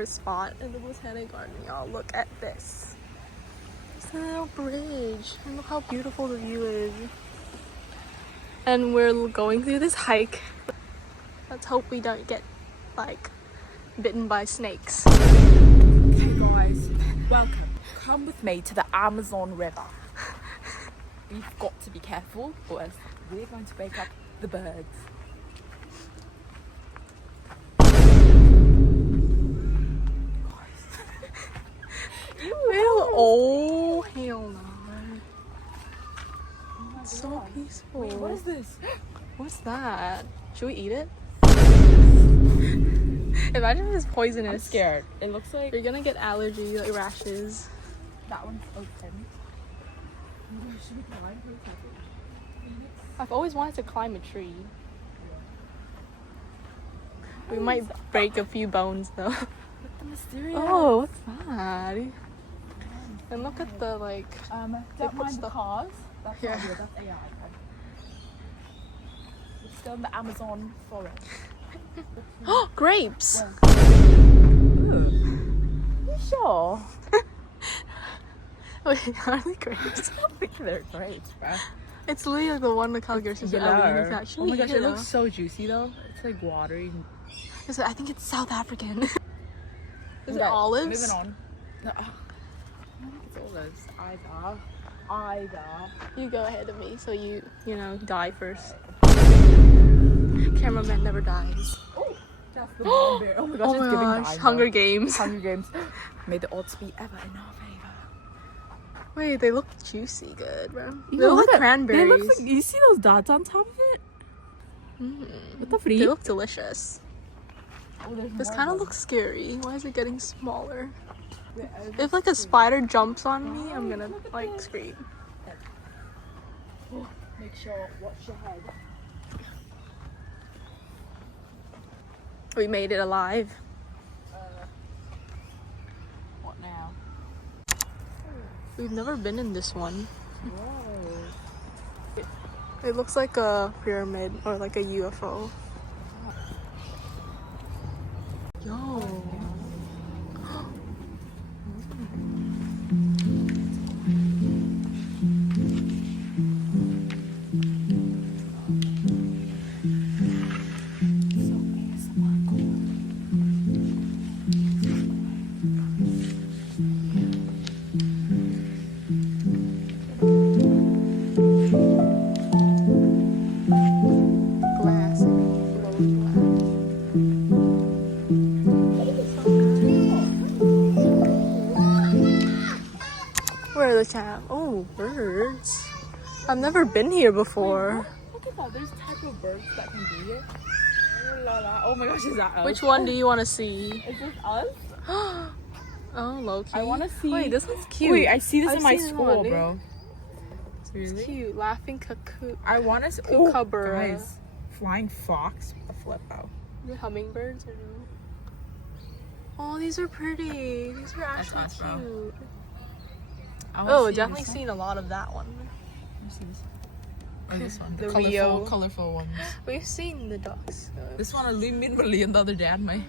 favorite spot in the Botanic Garden, y'all. Look at this. It's a little bridge. And look how beautiful the view is. And we're going through this hike. Let's hope we don't get, like, bitten by snakes. Okay guys, welcome. Come with me to the Amazon River. We've got to be careful or else we're going to wake up the birds. Ew, oh, hell no. It's so peaceful. Wait, what is this? What's that? Should we eat it? Imagine if it's poisonous. I'm scared. It looks like You're gonna get allergy, like rashes. that one's open. Should we climb for a second? I've always wanted to climb a tree. We might break a few bones though. The mysterious. Oh, what's that? And look at the like. Don't mind the cars. That's Yeah. not weird. That's AI. We're still in the Amazon forest. Grapes! You sure? Wait, are they grapes? I don't think they're grapes, bro. It's literally like the one the Calgary says it's Oh actually my gosh, it yellow. looks so juicy though. It's like watery. I think it's South African. Is it Okay, olives? Moving on. No, I don't think it's olives either. You go ahead of me so you know, die first. Cameraman never dies. Oh, that's the brown bear. Oh my gosh, Oh it's my giving gosh, nine, Hunger though. Games. Hunger Games. May the odds be ever in our favor. Wait, they look juicy good, bro. They Ew, look like They cranberries. look like, you see those dots on top of it? What the freak? They look delicious. Oh, there's This more kind of them. looks scary. Why is it getting smaller? Yeah, If like a spider jumps on me, I'm gonna like scream. make sure, watch your head. We made it alive. What now? We've never been in this one. Whoa. It looks like a pyramid or like a UFO. Yo. Glass. Where are the chat? Oh, birds. I've never been here before. Look at that, there's type of birds that can be here. Oh, la, la. Oh my gosh, is that us? Which one do you want to see? Is this us? Oh, low-key. I want to see. Wait, this one's cute. Wait, I see this I've in my seen this school, one, dude. bro. It's Really? cute. Laughing cuckoo. I want to see. Cucumber. Guys, flying fox with a flip out. The hummingbirds or no? Oh, these are pretty. These are actually us, bro. cute. I wanna Oh, see definitely this one. seen a lot of that one. Let me see this. Or this one. The colorful, Rio. colorful ones. We've seen the ducks. This one I leave me million the other day on my.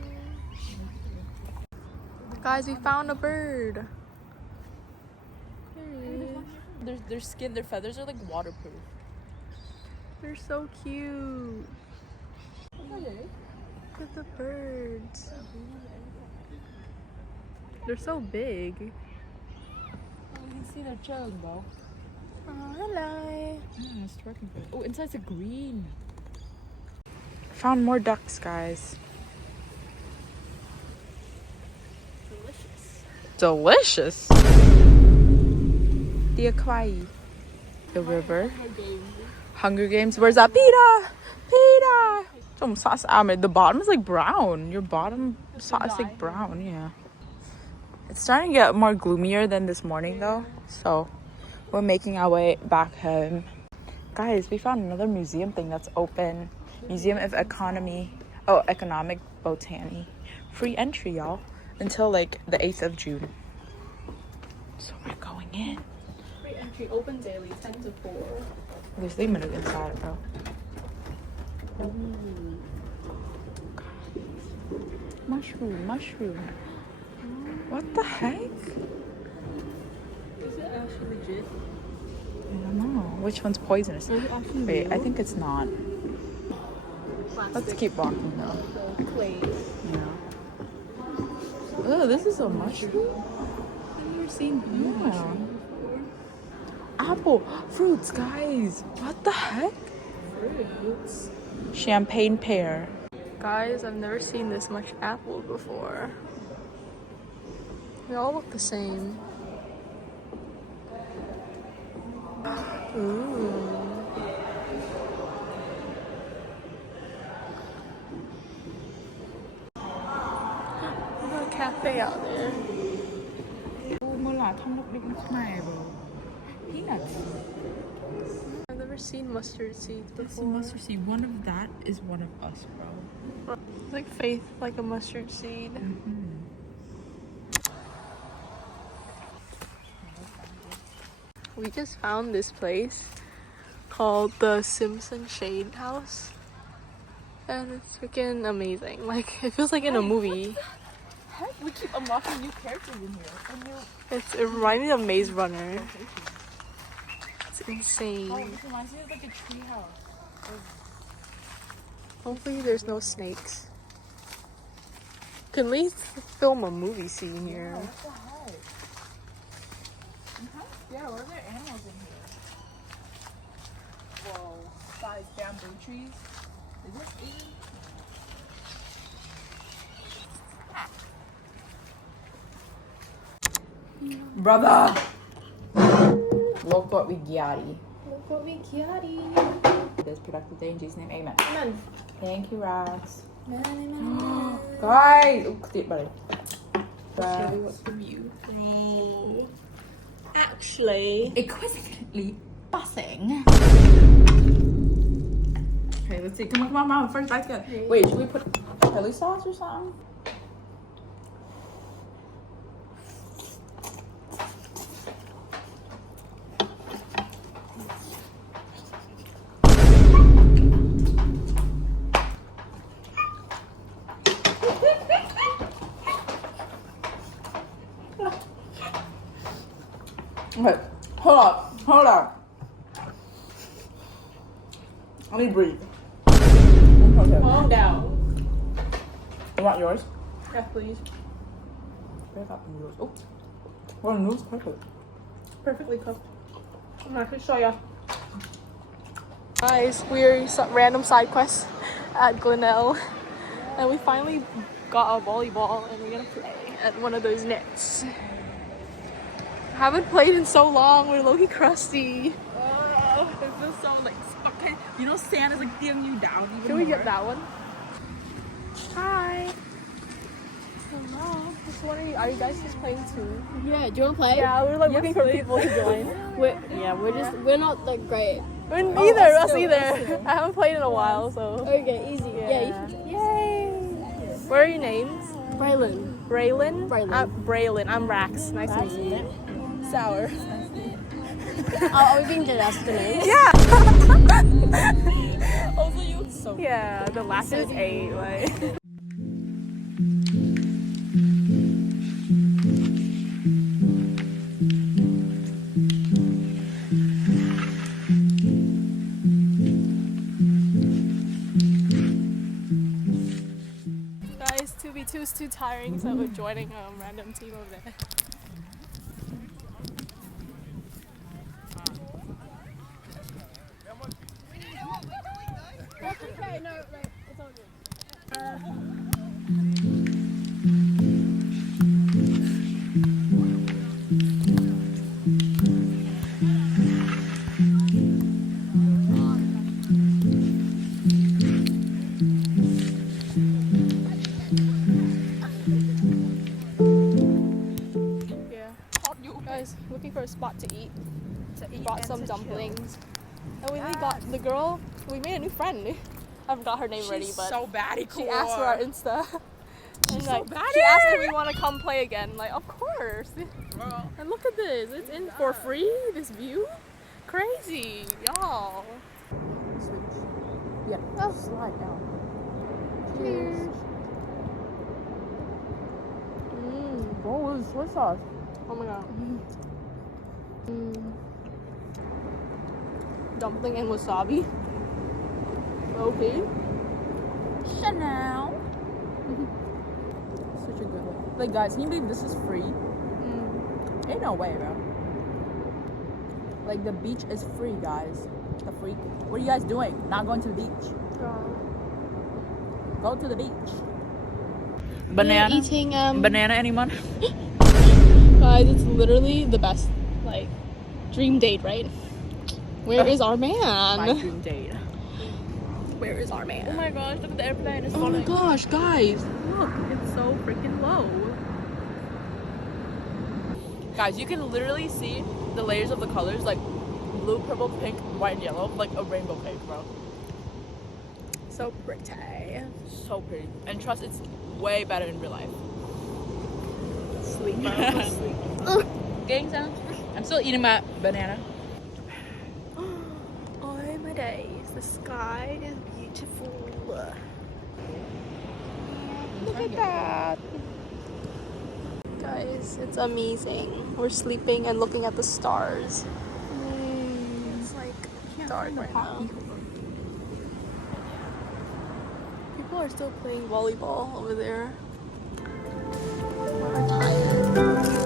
Guys, we found a bird. Hey. Their skin, their feathers are like waterproof. They're so cute. Look at the birds. They're so big. Oh, you can see they're chilling, bro. Oh, hello. Yeah, it's twerking. Oh, inside's a green. Found more ducks, guys. Delicious. Delicious. The aquai. The river. Hunger Games. Where's that? Pita! Pita! Some sauce. The bottom is like brown. Your bottom sauce is like brown, yeah. It's starting to get more gloomier than this morning though. So we're making our way back home. Guys, we found another museum thing that's open. Museum of Economic Botany. Free entry, y'all. Until like the 8th of June. So we're going in. Free entry open daily 10 to 4. There's 3 minutes inside, bro. Mushroom. What the heck? Is it actually legit? I don't know. Which one's poisonous? Is it actually Wait, real? I think it's not. Let's Plastic. keep walking though. The clay. Yeah. Oh, this is a mushroom. I've never seen blue Yeah. mushroom before. Apple fruits, guys. What the heck? Fruits. Champagne pear. Guys, I've never seen this much apple before. They all look the same. Ooh. There's a cafe out there. Peanuts. I've never seen mustard seeds This before. mustard seed. One of that is one of us, bro. It's like faith, like a mustard seed. We just found this place called the Simpson Shade House. And it's freaking amazing. Like, it feels like in a movie. Heck, we keep unlocking new characters in here. It reminds me of Maze Runner. It's insane. This reminds me of like a tree house. Hopefully there's no snakes. Can we film a movie scene here? What the heck? I'm kind of scared. What are there animals in here? Whoa. Size bamboo trees. Is this eating? Brother! Look what we got. Look what we got. This productive day in Jesus' name, amen. Amen. Thank you, Rax. Guys! Oh, buddy. What's the view? Actually, Exquisitely bussing. Okay, let's see. Come on. First, like that. Wait, should we put chili sauce or something? Okay, hold up. Let me breathe. Okay. calm down. You want yours? Yeah, please. Where got the noodles? Oh, well, the noodles perfect. Perfectly cooked. I'm not gonna show ya. Guys, we're random side quest at Glenelg, and we finally got a volleyball, and we're gonna play at one of those nets. Haven't played in so long. We're low-key crusty. Oh, it feels so like okay. You know, sand is like digging you down even Can we more. get that one? Hi. Hello. Just wondering, are you guys just playing too? Yeah, do you want to play? Yeah, we're like looking for people to join. We're not that great. We're Oh, neither, us us too, either. us too. I haven't played in a while, so. Okay, easy. Yeah, you should. Yay! What are your names? Braylon. Braylon? Braylon. Braylon. I'm Rax. Nice to meet you. Sour. Are we being just the names? Yeah! Also, you look so. Yeah, the last is 8. Like. Guys, 2v2 is too tiring, so we're joining a random team over there. That's okay. No, wait. It's all good. Yeah. Guys, looking for a spot to eat. Brought some dumplings. And we got the girl, we made a new friend. I haven't got her name ready, but so baddie she asked for our Insta. And like, so she asked if baddie. we want to come play again. Like, of course. Bro. And look at this. It's in for free, this view. Crazy, y'all. Yeah. Oh. Slide down. Cheers. Mm. Oh, it's soy sauce. Oh my god. Dumpling and wasabi. Okay. Chanel. Such a good one. Like, guys, can you believe this is free? Ain't no way, bro. Like, the beach is free, guys. The freak. What are you guys doing? Not going to the beach. Go to the beach. Banana. We're eating Banana, anyone? guys, it's literally the best like dream date, right? Where is our man? My dream date. Where is our man? Oh my gosh, look at the airplane. It's Oh my falling. gosh, guys. Look, it's so freaking low. Guys, you can literally see the layers of the colors, like blue, purple, pink, white, and yellow, like a rainbow cake, bro. So pretty. So pretty. And trust, it's way better in real life. Sleep, bro. Sleep. Gang sounds. I'm still eating my banana. Oh my days, the sky is beautiful. Look at that. Guys, it's amazing. We're sleeping and looking at the stars. It's like dark right now. People are still playing volleyball over there. We're tired.